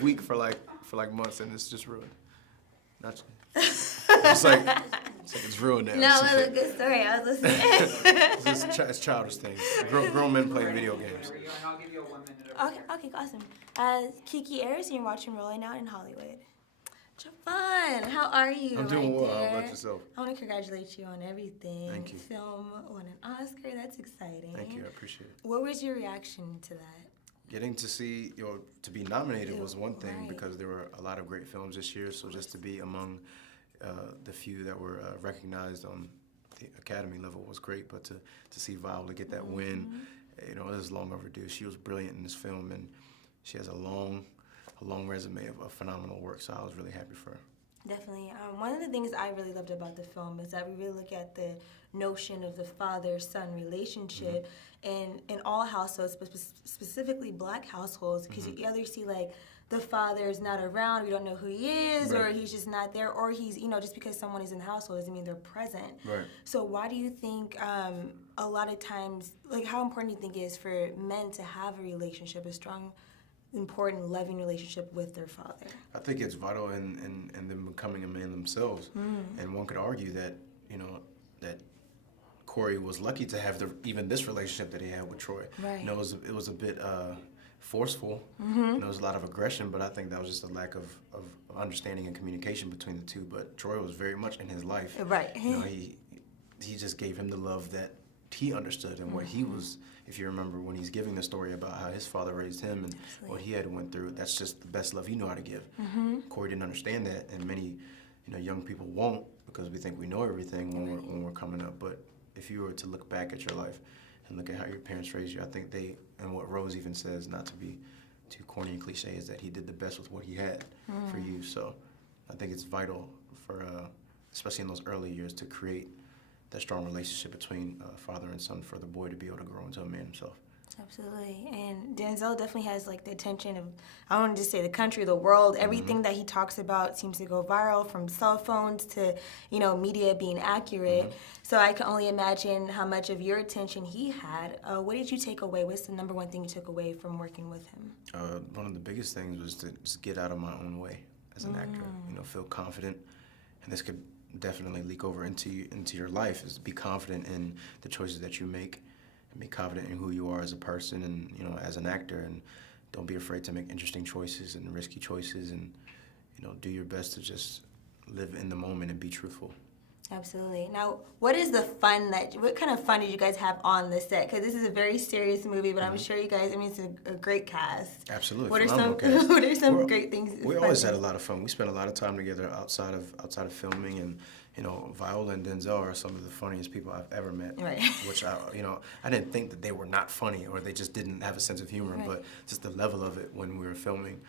week for like months, and it's just ruined. Not, it's like it's ruined now. No, it was a good story. I was listening. It's childish things. Grown men playing video games. I'll give you a 1 minute. Okay, awesome. Kiki Ayers, and you're watching Rolling Out in Hollywood. Javon, how are you? I'm doing well. Dear? How about yourself? I want to congratulate you on everything. Thank you. Film won an Oscar. That's exciting. Thank you. I appreciate it. What was your reaction to that? Getting to see, to be nominated was one thing, right. because there were a lot of great films this year. So just to be among the few that were recognized on the Academy level was great. But to see Viola get that win, it was long overdue. She was brilliant in this film, and she has a long resume of phenomenal work. So I was really happy for her. Definitely. One of the things I really loved about the film is that we really look at the notion of the father-son relationship in all households, but specifically Black households, because you either see like the father is not around, we don't know who he is, Right. or he's just not there, or he's, just because someone is in the household doesn't mean they're present. Right. So why do you think a lot of times, like how important do you think it is for men to have a relationship, a strong, important, loving relationship with their father? I think it's vital in them becoming a man themselves. And one could argue that, that Corey was lucky to have even this relationship that he had with Troy. Right. It was a bit forceful. There was a lot of aggression, but I think that was just a lack of understanding and communication between the two. But Troy was very much in his life. Right. He just gave him the love that he understood and what he was. If you remember when he's giving the story about how his father raised him and what he had went through, that's just the best love he knew how to give. Corey didn't understand that, and many, young people won't, because we think we know everything when we're coming up. But if you were to look back at your life and look at how your parents raised you, I think and what Rose even says, not to be too corny and cliche, is that he did the best with what he had for you. So I think it's vital for, especially in those early years, to create that strong relationship between father and son for the boy to be able to grow into a man himself. Absolutely. And Denzel definitely has like the attention of, I don't want to just say the country, the world. Everything that he talks about seems to go viral, from cell phones to, media being accurate. So I can only imagine how much of your attention he had. What did you take away? What's the number one thing you took away from working with him? One of the biggest things was to just get out of my own way as an actor. Feel confident, and this could definitely leak over into your life, is be confident in the choices that you make, and be confident in who you are as a person and as an actor, and don't be afraid to make interesting choices and risky choices, and do your best to just live in the moment and be truthful. Absolutely. Now, what kind of fun did you guys have on the set? Because this is a very serious movie, but I'm sure you guys, it's a great cast. Absolutely. What are some great things? We always had a lot of fun. We spent a lot of time together outside of filming, and Viola and Denzel are some of the funniest people I've ever met. Right. Which I didn't think that they were not funny or they just didn't have a sense of humor, but just the level of it when we were filming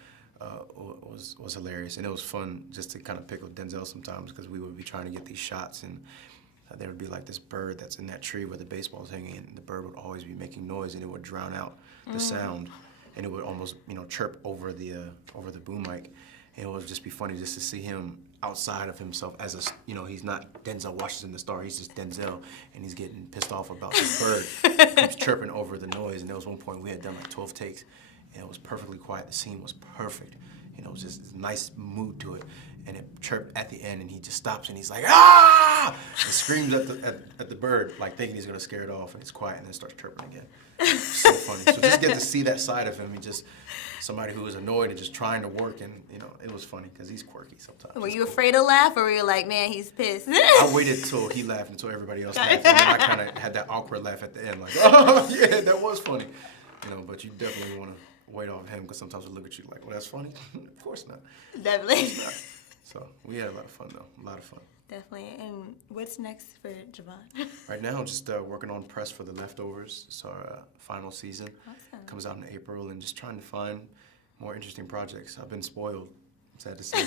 was hilarious, and it was fun just to kind of pick with Denzel sometimes, because we would be trying to get these shots, and there would be like this bird that's in that tree where the baseball's hanging, and the bird would always be making noise, and it would drown out the sound, and it would almost chirp over the boom mic, and it would just be funny just to see him outside of himself as he's not Denzel Washington the star, he's just Denzel, and he's getting pissed off about this bird keeps chirping over the noise. And there was one point we had done like 12 takes, and it was perfectly quiet. The scene was perfect. It was just this nice mood to it. And it chirped at the end, and he just stops, and he's like, ah! And screams at the bird, like thinking he's gonna scare it off, and it's quiet, and then starts chirping again. So funny. So just get to see that side of him. He just somebody who was annoyed and just trying to work, and it was funny because he's quirky sometimes. Were you afraid to laugh, or were you like, man, he's pissed? I waited till he laughed, until everybody else laughed, and then I kind of had that awkward laugh at the end, like, oh yeah, that was funny. But you definitely want to wait off him, because sometimes we look at you like, well, that's funny. Of course not. Definitely. So we had a lot of fun, though. A lot of fun. Definitely. And what's next for Javon? Right now, I'm just working on press for The Leftovers. It's our final season. Awesome. Comes out in April, and just trying to find more interesting projects. I've been spoiled, sad to say,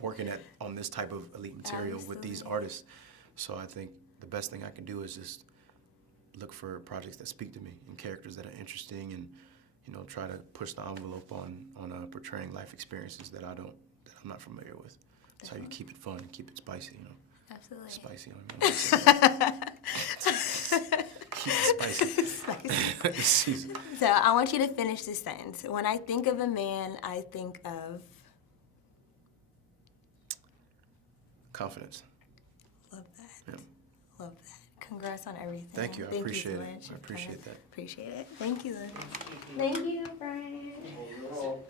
working on this type of elite material with these artists. So I think the best thing I can do is just look for projects that speak to me and characters that are interesting, and try to push the envelope on portraying life experiences that I'm not familiar with. That's how you keep it fun, keep it spicy, Absolutely. Spicy. Keep it spicy. Spicy. Season. So I want you to finish this sentence. When I think of a man, I think of... Confidence. Love that. Yeah. Love that. Congrats on everything. Thank you. I appreciate it. I appreciate that. Appreciate it. Thank you. Thank you, Brian. Overall.